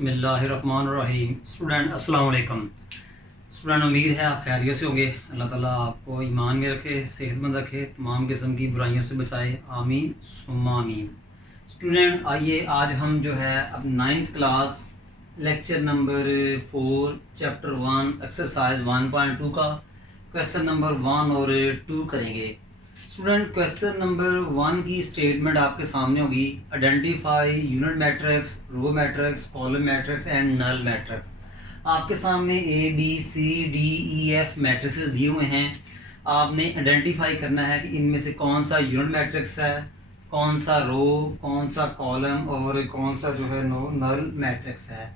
बिस्मिल्लाहिर्रहमानिर्रहीम। स्टूडेंट अस्सलाम वालेकुम। स्टूडेंट, उम्मीद है आप खैरियत से होंगे। अल्लाह ताला आपको ईमान में रखे, सेहतमंद रखे, तमाम किस्म की बुराइयों से बचाए, आमीन सुम्मा आमीन। स्टूडेंट, आइए आज हम जो है अब 9th class lecture number 4 chapter 1 exercise 1.2 का क्वेश्चन नंबर 1 और 2 करेंगे। स्टूडेंट, क्वेश्चन नंबर 1 की स्टेटमेंट आपके सामने होगी। Identify unit matrix, row matrix, column matrix and null matrix. आपके सामने A B C D E F matrix दिए हुए हैं। आपने आइडेंटिफाई करना है कि इनमें से कौन सा यूनिट मैट्रिक्स है, कौन सा रो, कौन सा कॉलम और कौन सा जो है नल मैट्रिक्स है।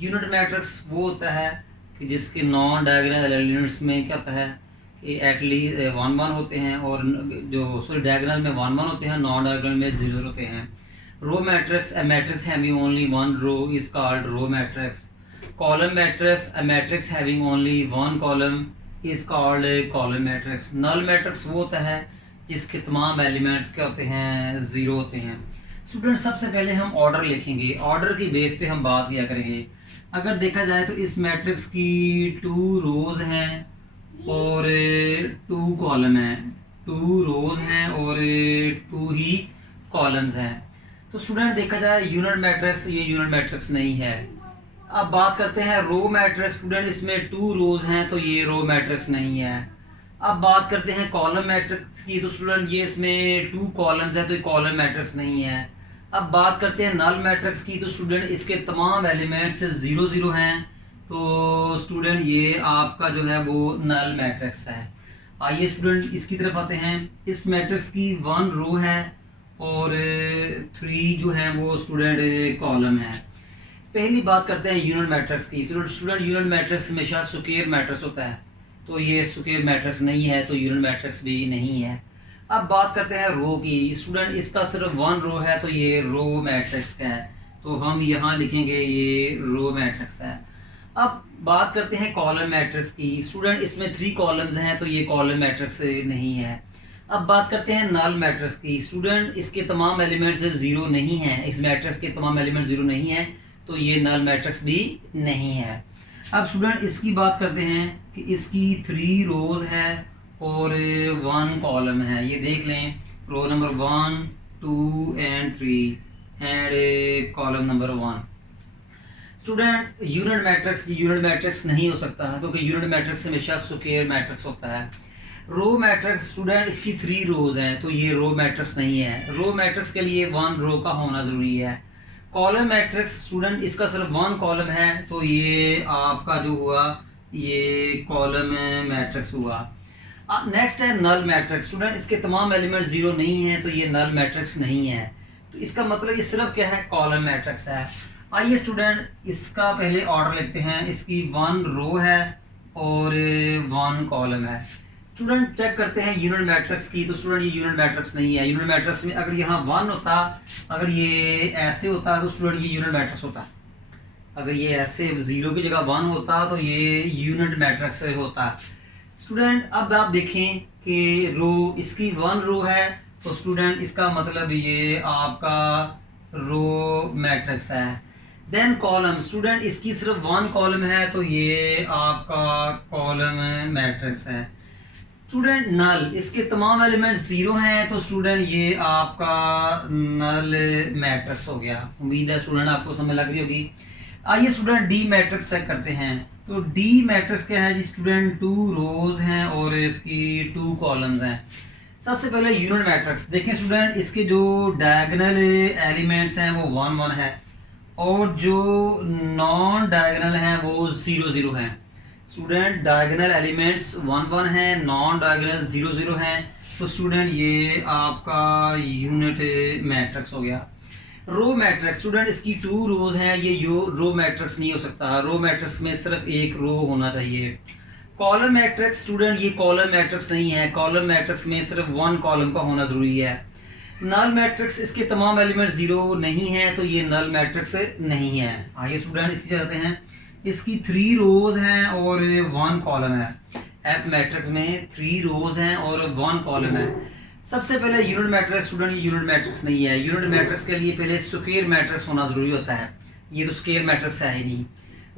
यूनिट मैट्रिक्स वो होता है कि जिसके नॉन डायगोनल एलिमेंट्स में क्या होता है कि एटलीस्ट 1 1 होते हैं, और जो डायगोनल में 1 1 होते हैं, नॉन डायगोनल में 0 होते हैं। Row matrix, a matrix having only one row is called row matrix. Column matrix, a matrix having only one column is called a column matrix. Null matrix वो होता है जिसके तमाम एलिमेंट्स क्या होते हैं, 0 होते हैं। स्टूडेंट, सबसे पहले हम ऑर्डर लिखेंगे, ऑर्डर की बेस पे हम बात किया करेंगे। अगर देखा जाए तो इस मैट्रिक्स की 2 रोज हैं और 2 कॉलम हैं, 2 रोज हैं और 2 ही कॉलम्स हैं। तो स्टूडेंट, देखा जाए यूनिट मैट्रिक्स, ये यूनिट मैट्रिक्स नहीं है। अब बात करते हैं रो मैट्रिक्स। स्टूडेंट, इसमें 2 रोज हैं तो ये रो मैट्रिक्स नहीं है। अब बात करते हैं कॉलम मैट्रिक्स की, तो स्टूडेंट ये इसमें 2 कॉलम्स हैं तो ये कॉलम मैट्रिक्स नहीं है। अब बात करते हैं नल मैट्रिक्स की, तो स्टूडेंट इसके तमाम एलिमेंट्स 0 0 हैं, तो स्टूडेंट ये आपका जो है वो नल मैट्रिक्स है। आइए स्टूडेंट इसकी तरफ आते हैं। इस मैट्रिक्स की 1 रो है और 3 जो है वो स्टूडेंट कॉलम है। पहली बात करते हैं यूनिट मैट्रिक्स की। स्टूडेंट यूनिट मैट्रिक्स हमेशा स्क्वायर मैट्रिक्स होता है, तो ये स्क्वायर मैट्रिक्स नहीं है, तो यूनिट मैट्रिक्स भी नहीं है। अब बात करते हैं रो की। स्टूडेंट, इसका सिर्फ 1 रो है तो ये रो मैट्रिक्स का है, तो हम यहाँ लिखेंगे ये रो मैट्रिक्स है। अब बात करते हैं कॉलम मैट्रिक्स की। स्टूडेंट, इसमें 3 कॉलम्स हैं तो ये कॉलम मैट्रिक्स नहीं है। अब बात करते हैं नल मैट्रिक्स की। स्टूडेंट, इसके तमाम एलिमेंट्स 0 नहीं हैं, इस मैट्रिक्स के तमाम एलिमेंट्स 0 नहीं हैं, तो ये नल मैट्रिक्स भी नहीं है। अब स्टूडेंट इसकी बात करते हैं कि इसकी 3 रोज है और 1 कॉलम है। ये देख लें, row number 1 2 and 3 and column number 1। Student, unit matrix नहीं हो सकता है क्योंकि यूनिट मैट्रिक्स हमेशा स्क्वायर मैट्रिक्स होता है। रो मैट्रिक्स, स्टूडेंट इसकी 3 रोज हैं तो ये रो मैट्रिक्स नहीं है। रो मैट्रिक्स के लिए 1 रो का होना जरूरी है। कॉलम मैट्रिक्स, स्टूडेंट इसका सिर्फ 1 कॉलम है तो ये आपका जो हुआ ये कॉलम मैट्रिक्स हुआ। नेक्स्ट है नल मैट्रिक्स। स्टूडेंट, इसके तमाम एलिमेंट 0 नहीं है तो ये नल मैट्रिक्स नहीं है, तो इसका मतलब ये सिर्फ क्या है, कॉलम मैट्रिक्स है। आइए स्टूडेंट इसका पहले ऑर्डर लिखते हैं। इसकी 1 रो है और 1 कॉलम है। स्टूडेंट चेक करते हैं यूनिट मैट्रिक्स की, तो स्टूडेंट ये यूनिट मैट्रिक्स नहीं है। यूनिट मैट्रिक्स में अगर यहाँ 1 होता, अगर ये ऐसे होता तो स्टूडेंट ये यूनिट मैट्रिक्स होता। अगर ये ऐसे 0 की जगह 1 होता तो ये यूनिट मैट्रिक्स होता। स्टूडेंट अब आप देखें कि रो, इसकी 1 रो है तो स्टूडेंट इसका मतलब ये आपका रो मैट्रिक्स है। देन कॉलम, स्टूडेंट इसकी सिर्फ 1 कॉलम है तो ये आपका कॉलम मैट्रिक्स है। स्टूडेंट नल, इसके तमाम एलिमेंट 0 हैं तो स्टूडेंट ये आपका नल मैट्रिक्स हो गया। उम्मीद है स्टूडेंट आपको समझ लग रही होगी। आइए स्टूडेंट डी मैट्रिक्स चेक करते हैं। तो डी मैट्रिक्स क्या है जी, स्टूडेंट 2 रोज हैं और इसकी 2 कॉलम्स हैं। सबसे पहले यूनिट मैट्रिक्स देखें। स्टूडेंट इसके जो डायगोनल एलिमेंट्स हैं वो 1 1 है और जो नॉन डायगोनल हैं वो 0 0 हैं। स्टूडेंट डायगोनल एलिमेंट्स 1 1 हैं, नॉन डायगोनल 0 0 हैं, तो स्टूडेंट ये आपका यूनिट मैट्रिक्स हो गया। रो मैट्रिक्स, स्टूडेंट इसकी 2 रोज हैं, ये रो मैट्रिक्स नहीं हो सकता। रो मैट्रिक्स में सिर्फ 1 रो होना चाहिए। कॉलम मैट्रिक्स, स्टूडेंट ये कॉलम मैट्रिक्स नहीं है। कॉलम मैट्रिक्स में सिर्फ 1 कॉलम का होना जरूरी है। नल मैट्रिक्स, इसके तमाम एलिमेंट 0 नहीं है तो ये नल मैट्रिक्स नहीं है। आइए स्टूडेंट इसकी जाते हैं। इसकी 3 रोज हैं और 1 कॉलम है। एफ मैट्रिक्स में 3 रोज हैं और 1 कॉलम है। सबसे पहले यूनिट मैट्रिक्स, स्टूडेंट ये यूनिट मैट्रिक्स नहीं है। यूनिट मैट्रिक्स के लिए पहले स्क्वायर मैट्रिक्स होना जरूरी होता है। ये तो स्क्वायर मैट्रिक्स है ही नहीं।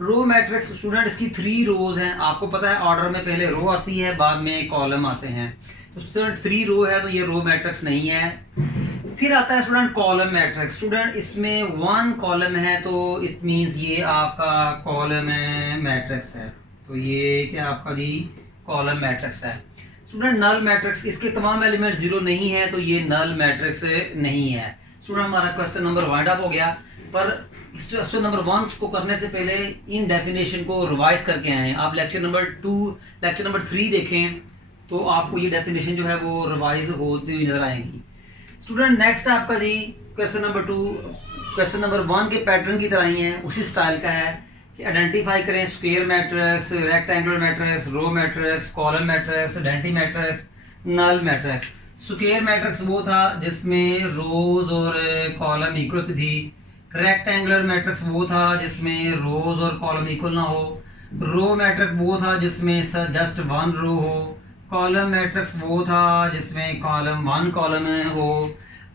रो मैट्रिक्स स्टूडेंट इसकी 3 रोज हैं, आपको पता है ऑर्डर में पहले रो आती है बाद में कॉलम आते हैं। तो स्टूडेंट 3 रो है तो ये रो मैट्रिक्स नहीं है। फिर आता है स्टूडेंट कॉलम मैट्रिक्स। स्टूडेंट इसमें 1 कॉलम है तो इट मींस ये आपका कॉलम मैट्रिक्स है। तो ये क्या आपका जी कॉलम मैट्रिक्स है। स्टूडेंट नल मैट्रिक्स, इसके तमाम एलिमेंट 0 नहीं है तो ये नल मैट्रिक्स नहीं है। स्टूडेंट हमारा क्वेश्चन नंबर वाइंड अप हो गया, पर क्वेश्चन नंबर 1 को करने से पहले इन डेफिनेशन को रिवाइज करके आए। आप लेक्चर नंबर 2 लेक्चर नंबर 3 देखें तो आपको ये डेफिनेशन जो है वो रिवाइज होती हुई नजर आएंगी। स्टूडेंट नेक्स्ट आपका जी क्वेश्चन नंबर 2 क्वेश्चन नंबर 1 के पैटर्न की तरह ही है, उसी स्टाइल का है कि आइडेंटिफाई करें square matrix, rectangular matrix, row matrix, column matrix, identity matrix, null matrix. Square matrix वो था जिसमें रोज और कॉलम इक्वल थी। रेक्टेंगुलर मैट्रिक्स वो था जिसमें रोज और कॉलम इक्वल ना हो। रो मैट्रिक्स वो था जिसमें जस्ट 1 रो हो। कॉलम मैट्रिक्स वो था जिसमें कॉलम 1 कॉलम हो।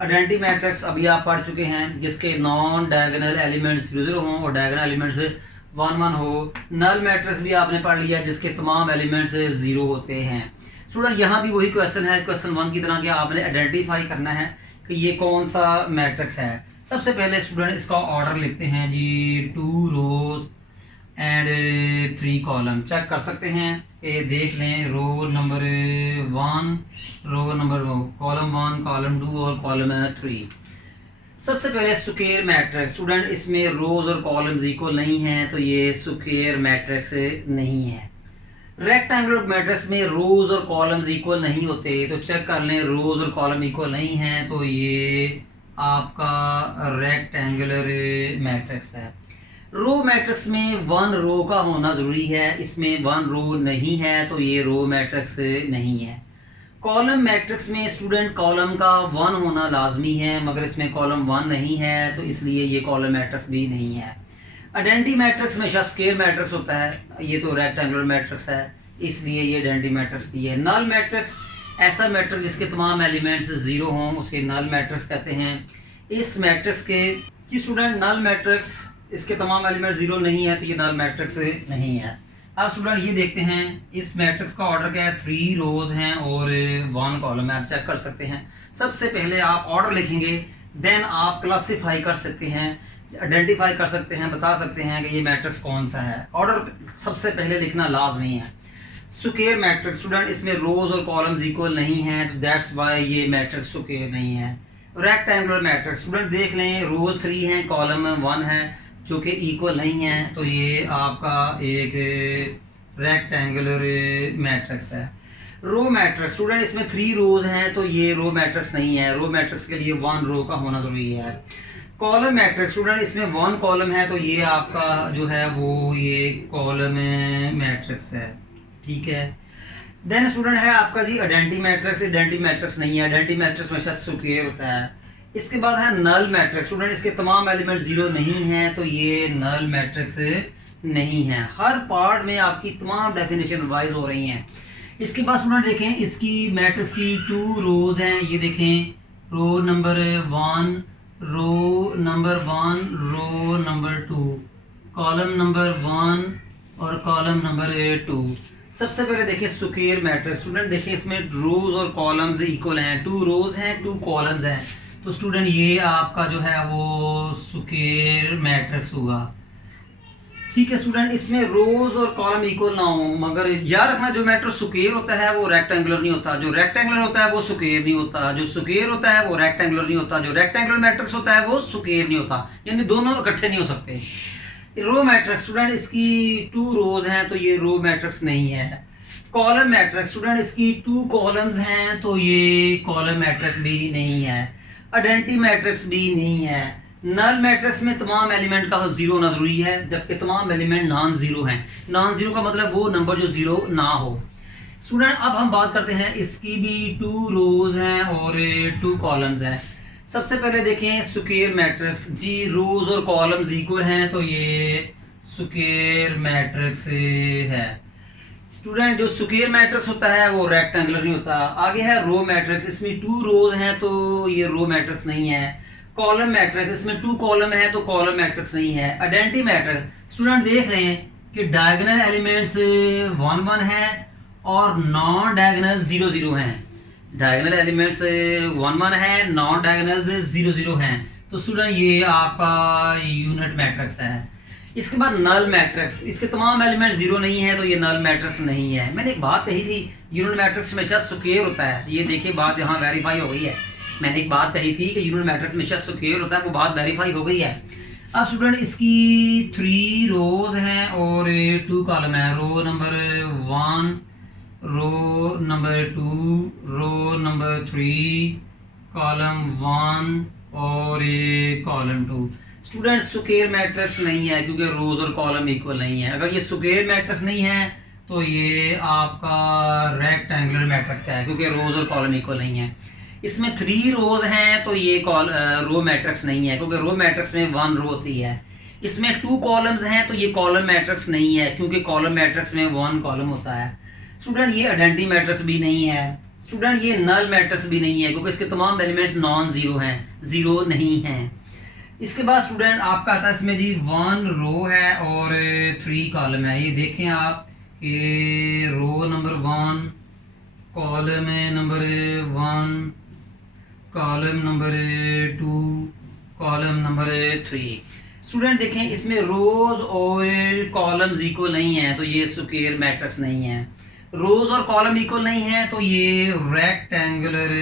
आइडेंटिटी मैट्रिक्स अभी आप पढ़ चुके हैं जिसके नॉन डायगोनल एलिमेंट्स 0 हों और डायगोनल एलिमेंट्स 1 1 हो। नल मैट्रिक्स भी आपने पढ़ लिया जिसके तमाम एलिमेंट्स 0 होते हैं। स्टूडेंट यहाँ भी वही क्वेश्चन है क्वेश्चन 1 की तरह कि आपने आइडेंटिफाई करना है कि ये कौन सा मैट्रिक्स है। सबसे पहले स्टूडेंट इसका ऑर्डर लिखते हैं जी 2 रोज एंड 3 कॉलम। चेक कर सकते हैं ये देख लें row number 1 row number column 1 column 2 और कॉलम 3। सबसे पहले स्क्वायर मैट्रिक्स। स्टूडेंट इसमें रोज और कॉलम्स इक्वल नहीं है तो ये स्क्वायर मैट्रिक्स नहीं है। रेक्टेंगुलर मैट्रिक्स में रोज और कॉलम्स इक्वल नहीं होते तो चेक कर लें रोज और कॉलम इक्वल नहीं है तो ये आपका रेक्टेंगुलर मैट्रिक्स है। रो मैट्रिक्स में 1 रो का होना ज़रूरी है, इसमें 1 रो नहीं है तो ये रो मैट्रिक्स नहीं है। कॉलम मैट्रिक्स में स्टूडेंट कॉलम का 1 होना लाजमी है मगर इसमें कॉलम 1 नहीं है तो इसलिए ये कॉलम मैट्रिक्स भी नहीं है। आइडेंटिटी मैट्रिक्स में स्क्वायर मैट्रिक्स होता है, ये तो रेक्टेंगुलर मैट्रिक्स है इसलिए ये आइडेंटिटी मैट्रिक्स की है। नल मैट्रिक्स ऐसा मैट्रिक्स जिसके तमाम एलिमेंट्स 0 हों उसे नल मैट्रिक्स कहते हैं। इस मैट्रिक्स के स्टूडेंट नल मैट्रिक्स इसके तमाम एलिमेंट 0 नहीं है तो ये नल मैट्रिक्स नहीं है। अब स्टूडेंट ये देखते हैं इस मैट्रिक्स का ऑर्डर क्या है 3 रोज हैं और 1 कॉलम है। आप चेक कर सकते हैं सबसे पहले आप ऑर्डर लिखेंगे देन आप क्लासीफाई कर सकते हैं, आइडेंटिफाई कर सकते हैं, बता सकते हैं कि ये मैट्रिक्स कौन सा है। ऑर्डर सबसे पहले लिखना लाजमी है। स्क्वायर मैट्रिक्स स्टूडेंट इसमें रोज और कॉलम्स इक्वल नहीं है तो दैट्स वाई ये मैट्रिक्स स्क्वायर नहीं है। रेक्टेंगुलर मैट्रिक्स स्टूडेंट देख लें रोज 3 हैं कॉलम 1 है जो कि इक्वल नहीं है तो ये आपका एक रेक्टेंगुलर मैट्रिक्स है। रो मैट्रिक्स स्टूडेंट इसमें 3 रोज हैं तो ये रो मैट्रिक्स नहीं है, रो मैट्रिक्स के लिए 1 रो का होना जरूरी है। कॉलम मैट्रिक्स स्टूडेंट इसमें 1 कॉलम है तो ये आपका जो है वो ये कॉलम मैट्रिक्स है, ठीक है। देन स्टूडेंट है आपका जी आइडेंटिटी मैट्रिक्स। आइडेंटिटी मैट्रिक्स नहीं है, आइडेंटिटी मैट्रिक्स हमेशा स्क्वायर होता है। इसके बाद है नल मैट्रिक्स। स्टूडेंट इसके तमाम एलिमेंट 0 नहीं हैं तो ये नल मैट्रिक्स नहीं है। हर पार्ट में आपकी तमाम डेफिनेशन रिवाइज हो रही हैं। इसके बाद स्टूडेंट देखें इसकी मैट्रिक्स की 2 रोज हैं, ये देखें row number 1 row number 1 row number 2 column number 1 और कॉलम नंबर 2। सबसे पहले देखिए स्क्वायर मैट्रिक्स। स्टूडेंट देखिए इसमें रोज और कॉलम्स इक्वल हैं, 2 रोज हैं 2 कॉलम्स हैं तो स्टूडेंट ये आपका जो है वो स्क्वायर मैट्रिक्स होगा, ठीक है। स्टूडेंट इसमें रोज और कॉलम इक्वल ना हो मगर याद रखना जो मैट्रिक्स स्क्वायर होता है वो रेक्टेंगुलर नहीं होता, जो रेक्टेंगुलर होता है वो स्क्वायर नहीं होता, जो स्क्वायर होता है वो रेक्टेंगुलर नहीं होता, जो रेक्टेंगुलर मैट्रिक्स होता है वो स्क्वायर नहीं होता, यानी दोनों इकट्ठे नहीं हो सकते। रो मैट्रिक्स स्टूडेंट इसकी 2 रोज हैं तो ये रो मैट्रिक्स नहीं है। कॉलम मैट्रिक्स स्टूडेंट इसकी 2 कॉलम्स हैं तो ये कॉलम मैट्रिक्स भी नहीं है। आइडेंटिटी मैट्रिक्स भी नहीं है। नल मैट्रिक्स में तमाम एलिमेंट का 0 होना जरूरी है जबकि तमाम एलिमेंट नॉन जीरो हैं। नॉन जीरो का मतलब वो नंबर जो 0 ना हो। स्टूडेंट अब हम बात करते हैं इसकी भी 2 रोज हैं और 2 कॉलम्स हैं। सबसे पहले देखें स्क्वायर मैट्रिक्स जी, रोज और कॉलम्स इक्वल हैं तो ये स्क्वायर मैट्रिक्स है। स्टूडेंट जो स्क्वायर मैट्रिक्स होता है वो रेक्टेंगुलर नहीं होता। आगे है रो मैट्रिक्स, इसमें 2 रोज हैं तो ये रो मैट्रिक्स नहीं है। कॉलम मैट्रिक्स, इसमें 2 कॉलम है तो कॉलम मैट्रिक्स नहीं है। आइडेंटिटी मैट्रिक्स, स्टूडेंट देख रहे हैं कि डायगोनल एलिमेंट्स 1 1 है और नॉन डायगोनल 0 0 हैं। डायगोनल एलिमेंट्स 1 1 है, नॉन डायगोनल 0 0 हैं। तो स्टूडेंट ये आपका यूनिट मैट्रिक्स है। इसके बाद नल मैट्रिक्स, इसके तमाम एलिमेंट 0 नहीं है तो ये नल मैट्रिक्स नहीं है। मैंने एक बात कही थी, यूनिट मैट्रिक्स हमेशा स्क्वायर होता है। ये देखिए बात यहाँ वेरीफाई हो गई है। मैंने एक बात कही थी कि यूनिट मैट्रिक्स हमेशा स्क्वायर होता है, वो बात वेरीफाई हो गई है। अब स्टूडेंट इसकी 3 रोज हैं और 2 कॉलम है। Row number 1, row number 2, row number 3, column 1 और कॉलम 2। स्टूडेंट स्क्वायर मैट्रिक्स नहीं है क्योंकि रोज और कॉलम इक्वल नहीं है। अगर ये स्क्वायर मैट्रिक्स नहीं है तो ये आपका रेक्टेंगुलर मैट्रिक्स है क्योंकि रोज और कॉलम इक्वल नहीं है। इसमें 3 रोज हैं तो ये रो मैट्रिक्स नहीं है क्योंकि रो मैट्रिक्स में 1 रो होती है। इसमें 2 कॉलम्स हैं तो ये कॉलम मैट्रिक्स नहीं है क्योंकि कॉलम मैट्रिक्स में 1 कॉलम होता है। स्टूडेंट ये आइडेंटिटी मैट्रिक्स भी नहीं है। स्टूडेंट ये नल मैट्रिक्स भी नहीं है क्योंकि इसके तमाम एलिमेंट्स नॉन जीरो हैं, 0 नहीं हैं। इसके बाद स्टूडेंट आपका आता है इसमें जी 1 रो है और 3 कॉलम है। ये देखें आप कि row number 1, column number 1, column number 2, column number 3। Student देखें इसमें रोज और कॉलम्स इक्वल नहीं है तो ये स्क्वायर मैट्रिक्स नहीं है। रोज और कॉलम इक्वल नहीं है तो ये रेक्टेंगुलर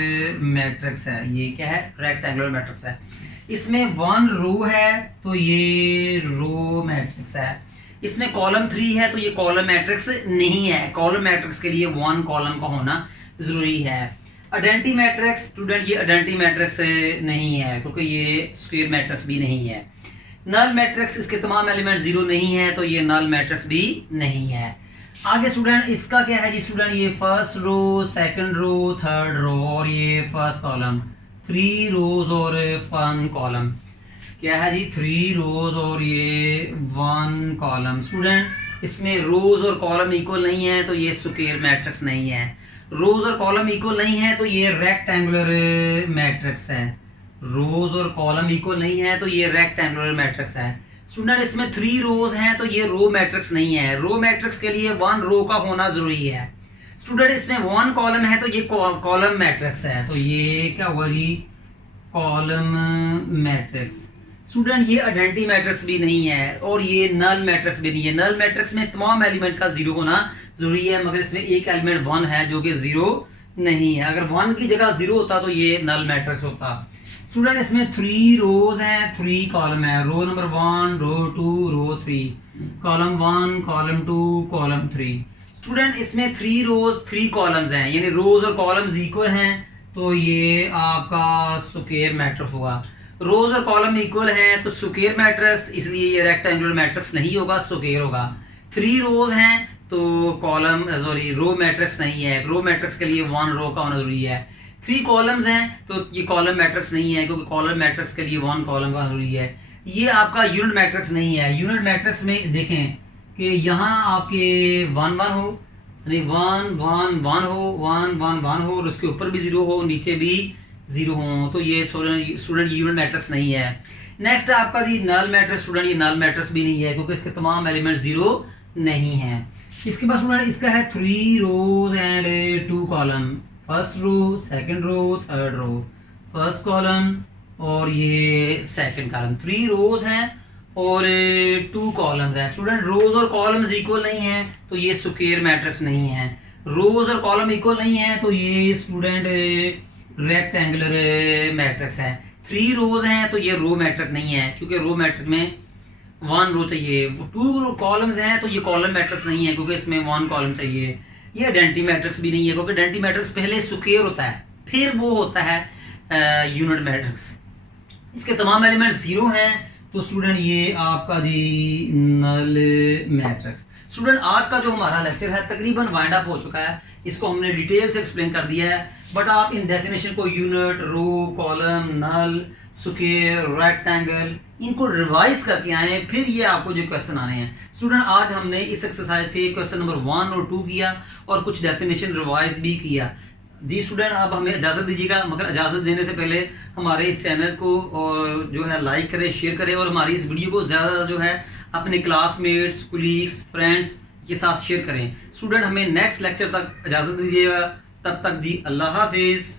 मैट्रिक्स है। ये क्या है? रेक्टेंगुलर मैट्रिक्स है। इसमें 1 रो है तो ये रो मैट्रिक्स है। इसमें कॉलम 3 है तो ये कॉलम मैट्रिक्स नहीं है। कॉलम मैट्रिक्स के लिए 1 कॉलम का होना जरूरी है। आइडेंटिटी मैट्रिक्स, स्टूडेंट ये आइडेंटिटी मैट्रिक्स नहीं है क्योंकि ये स्क्वायर मैट्रिक्स भी नहीं है। नल मैट्रिक्स, इसके तमाम एलिमेंट 0 नहीं है तो ये नल मैट्रिक्स भी नहीं है। आगे स्टूडेंट इसका क्या है जी? स्टूडेंट ये first row, second row, third row और ये फर्स्ट कॉलम, 3 रोज और 1 कॉलम। क्या है जी? 3 रोज और ये 1 कॉलम। स्टूडेंट इसमें रोज और कॉलम इक्वल नहीं है तो ये स्क्वायर मैट्रिक्स नहीं है। रोज और कॉलम इक्वल नहीं है तो ये रेक्टेंगुलर मैट्रिक्स है। रोज और कॉलम इक्वल नहीं है तो ये रेक्टेंगुलर मैट्रिक्स है। स्टूडेंट इसमें 3 रोज हैं तो ये रो मैट्रिक्स नहीं है। रो मैट्रिक्स के लिए 1 रो का होना जरूरी है। स्टूडेंट इसमें 1 कॉलम है तो ये कॉलम मैट्रिक्स है। तो ये क्या हुआ जी? Column matrix. स्टूडेंट ये आइडेंटिटी मैट्रिक्स भी नहीं है और ये नल मैट्रिक्स भी नहीं है। नल मैट्रिक्स में तमाम एलिमेंट का 0 होना जरूरी है मगर इसमें एक एलिमेंट 1 है जो कि 0 नहीं है। अगर 1 की जगह 0 होता तो ये नल मैट्रिक्स होता। स्टूडेंट इसमें 3 रोज हैं, 3 कॉलम है। रो नंबर 1, रो 2, रो 3, कॉलम 1, कॉलम 2, कॉलम 3। स्टूडेंट इसमें 3 रोज 3 कॉलम्स हैं, यानी रोज और कॉलम्स इक्वल हैं तो ये आपका स्क्वायर मैट्रिक्स होगा। रोज और कॉलम इक्वल हैं तो स्क्वायर मैट्रिक्स, इसलिए ये रेक्टेंगुलर मैट्रिक्स नहीं होगा, स्क्वायर होगा। 3 रोज हैं तो कॉलम रो मैट्रिक्स नहीं है। रो मैट्रिक्स के लिए 1 रो का होना जरूरी है। 3 कॉलम्स हैं तो ये कॉलम मैट्रिक्स नहीं है क्योंकि कॉलम मैट्रिक्स के लिए 1 कॉलम का जरूरी है। ये आपका यूनिट मैट्रिक्स नहीं है। यूनिट मैट्रिक्स में देखें कि यहाँ आपके 1 1 हो, यानी 1 1 1 हो, 1 1 1 हो और उसके ऊपर भी 0 हो, नीचे भी 0 हो, तो ये स्टूडेंट यूनिट मैट्रिक्स नहीं है। नेक्स्ट आपका जी नल मैट्रिक्स। स्टूडेंट ये नल मैट्रिक्स भी नहीं है क्योंकि इसके तमाम एलिमेंट 0 नहीं है। इसके बाद स्टूडेंट इसका है 3 rows and 2 column. First row, second row, third row, first column और ये सेकंड कॉलम। 3 रोज हैं और 2 कॉलम्स हैं। स्टूडेंट रोज और कॉलम्स इक्वल नहीं हैं तो ये स्क्वायर मैट्रिक्स नहीं है। रोज और कॉलम इक्वल नहीं है तो ये स्टूडेंट रेक्टेंगुलर मैट्रिक्स है। 3 रोज हैं तो ये रो मैट्रिक्स नहीं है क्योंकि रो मैट्रिक्स में 1 रो चाहिए। 2 कॉलम्स हैं तो ये कॉलम मैट्रिक्स नहीं है क्योंकि इसमें 1 कॉलम चाहिए। ये आइडेंटिटी मैट्रिक्स भी नहीं है क्योंकि आइडेंटिटी मैट्रिक्स पहले स्क्वायर होता है फिर वो होता है यूनिट मैट्रिक्स। इसके तमाम एलिमेंट 0 हैं तो स्टूडेंट ये आपका जी नल मैट्रिक्स। स्टूडेंट आज का जो हमारा लेक्चर है तकरीबन वाइंड अप हो चुका है। इसको हमने डिटेल से एक्सप्लेन कर दिया है बट आप इन डेफिनेशन को यूनिट, रो, कॉलम, नल, स्क्वायर, रेक्टेंगल इनको रिवाइज करके आए फिर ये आपको जो क्वेश्चन आने हैं। स्टूडेंट आज हमने इस एक्सरसाइज के क्वेश्चन नंबर 1 और 2 किया और कुछ डेफिनेशन रिवाइज भी किया। जी स्टूडेंट, आप हमें इजाज़त दीजिएगा, मगर इजाज़त देने से पहले हमारे इस चैनल को जो है लाइक करें, शेयर करें और हमारी इस वीडियो को ज़्यादा जो है अपने क्लासमेट्स, कुलीग्स, फ्रेंड्स के साथ शेयर करें। स्टूडेंट, हमें नेक्स्ट लेक्चर तक इजाज़त दीजिएगा, तब तक जी अल्लाह हाफिज़।